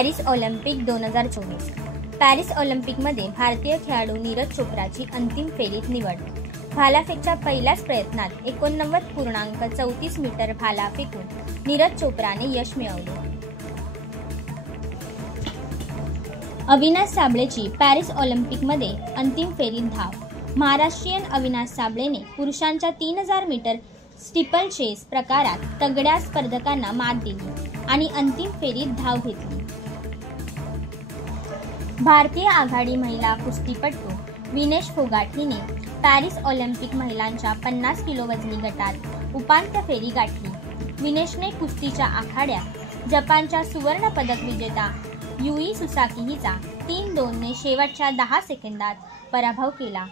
Paris Olympic 2024. Paris ऑलिम्पिकमध्ये भारतीय खेळाडू नीरज चोप्राची अंतिम फेरीत निवड. भालाफेकच्या पहिल्याच प्रयत्नात 89.34 मीटर भाला फेकून नीरज चोप्राने यश मिळवले. अविनाश साबळेची पॅरिस ऑलिम्पिकमध्ये अंतिम फेरीत धाव. महाराष्ट्रीयन अविनाश साबळेने पुरुषांच्या 3000 मीटर स्टीपलचेस प्रकारात तगड्या स्पर्धकांना मात दिली आणि अंतिम फेरीत धाव घेतली. भारतीय आघाडी महिला कुस्तीपटू विनेश फोगाट हिने पॅरिस ऑलिम्पिक महिलांच्या 50 किलो वजनी गटात उपांत्य फेरी गाठली. विनेशने कुस्तीच्या आखाड्यात जपानच्या सुवर्ण पदक विजेता युई सुसाकी हिचा 3-2 ने शेवटच्या 10 सेकंदात पराभव केला.